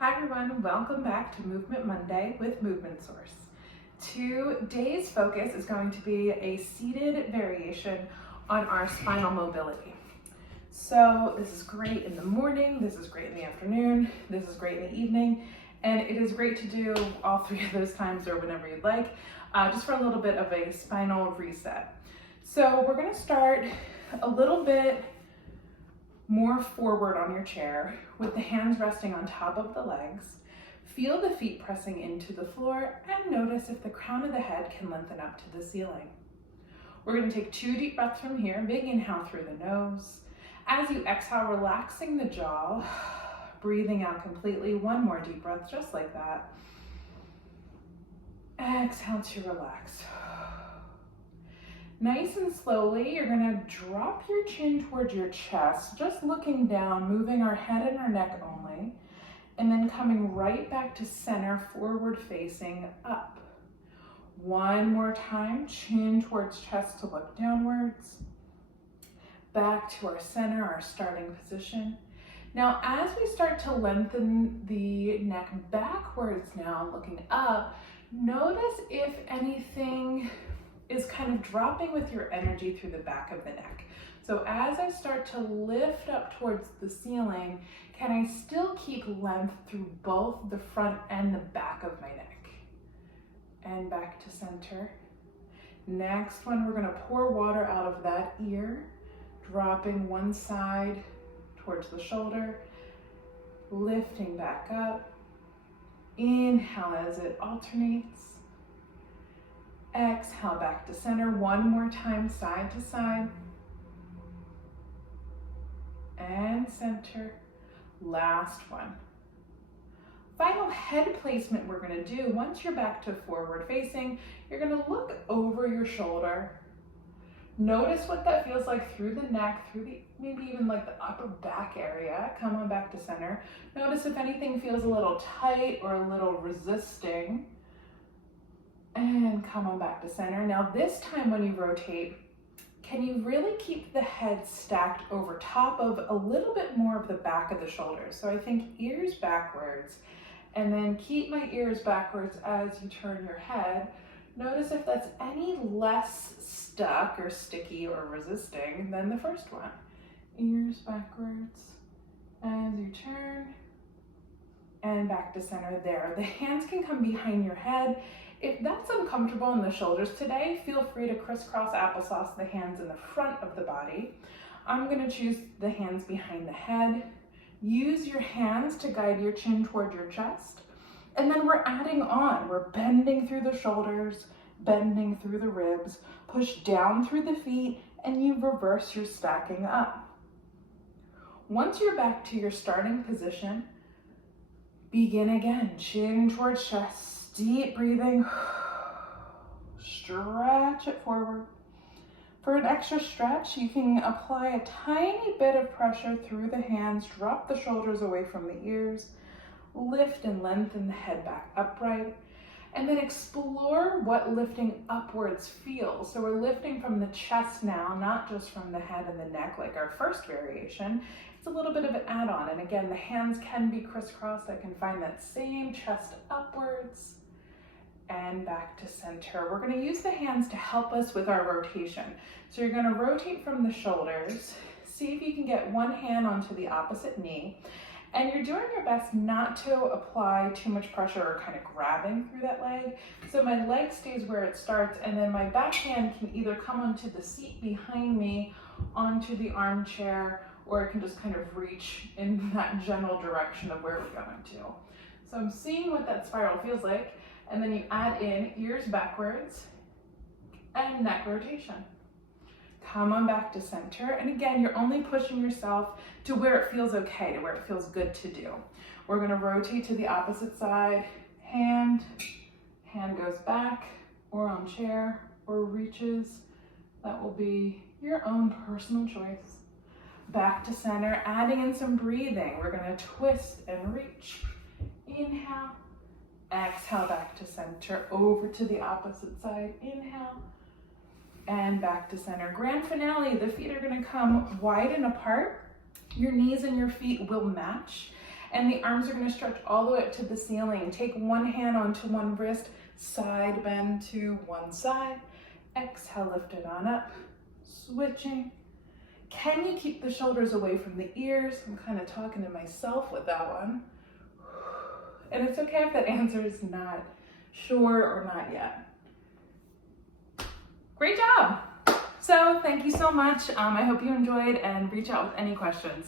Hi everyone, welcome back to Movement Monday with Movement Source. Today's focus is going to be a seated variation on our spinal mobility. So this is great in the morning, this is great in the afternoon, this is great in the evening, and it is great to do all three of those times or whenever you'd like, just for a little bit of a spinal reset. So we're going to start a little bit more forward on your chair with the hands resting on top of the legs. Feel the feet pressing into the floor and notice if the crown of the head can lengthen up to the ceiling. We're going to take 2 deep breaths from here. Big inhale through the nose. As you exhale, relaxing the jaw, breathing out completely. 1 more deep breath, just like that. Exhale to relax. Nice and slowly, you're going to drop your chin towards your chest, just looking down, moving our head and our neck only, and then coming right back to center, forward facing up. 1 more time, chin towards chest to look downwards. Back to our center, our starting position. Now, as we start to lengthen the neck backwards now, looking up, notice if anything is kind of dropping with your energy through the back of the neck. So as I start to lift up towards the ceiling, can I still keep length through both the front and the back of my neck? And back to center. Next one, we're gonna pour water out of that ear, dropping one side towards the shoulder, lifting back up. Inhale as it alternates. Exhale back to center. 1 more time, side to side. And center. Last one. Final head placement we're going to do. Once you're back to forward facing, you're going to look over your shoulder. Notice what that feels like through the neck, through the maybe even like the upper back area. Come on back to center. Notice if anything feels a little tight or a little resisting. And come on back to center. Now this time when you rotate, can you really keep the head stacked over top of a little bit more of the back of the shoulders? So I think ears backwards, and then keep my ears backwards as you turn your head. Notice if that's any less stuck or sticky or resisting than the first one. Ears backwards as you turn, and back to center there. The hands can come behind your head. If that's uncomfortable in the shoulders today, feel free to crisscross applesauce the hands in the front of the body. I'm going to choose the hands behind the head. Use your hands to guide your chin toward your chest. And then we're adding on. We're bending through the shoulders, bending through the ribs, push down through the feet, and you reverse your stacking up. Once you're back to your starting position, begin again. Chin towards chest. Deep breathing, stretch it forward. For an extra stretch, you can apply a tiny bit of pressure through the hands, drop the shoulders away from the ears, lift and lengthen the head back upright, and then explore what lifting upwards feels. So we're lifting from the chest now, not just from the head and the neck like our first variation. It's a little bit of an add-on, and again, the hands can be crisscrossed. I can find that same chest upwards. And back to center. We're going to use the hands to help us with our rotation. So you're going to rotate from the shoulders. See if you can get one hand onto the opposite knee. And you're doing your best not to apply too much pressure or kind of grabbing through that leg. So my leg stays where it starts, and then my back hand can either come onto the seat behind me, onto the armchair, or it can just kind of reach in that general direction of where we're going to. So I'm seeing what that spiral feels like. And then you add in ears backwards and neck rotation. Come on back to center. And again, you're only pushing yourself to where it feels okay, to where it feels good to do. We're going to rotate to the opposite side. Hand goes back or on chair or reaches. That will be your own personal choice. Back to center, adding in some breathing. We're going to twist and reach. Inhale. Exhale back to center, over to the opposite side. Inhale, and back to center. Grand finale, the feet are gonna come wide and apart. Your knees and your feet will match. And the arms are going to stretch all the way up to the ceiling. Take one hand onto one wrist, side bend to one side. Exhale, lift it on up, switching. Can you keep the shoulders away from the ears? I'm kind of talking to myself with that one. And it's okay if that answer is not sure or not yet. Great job. So thank you so much. I hope you enjoyed, and reach out with any questions.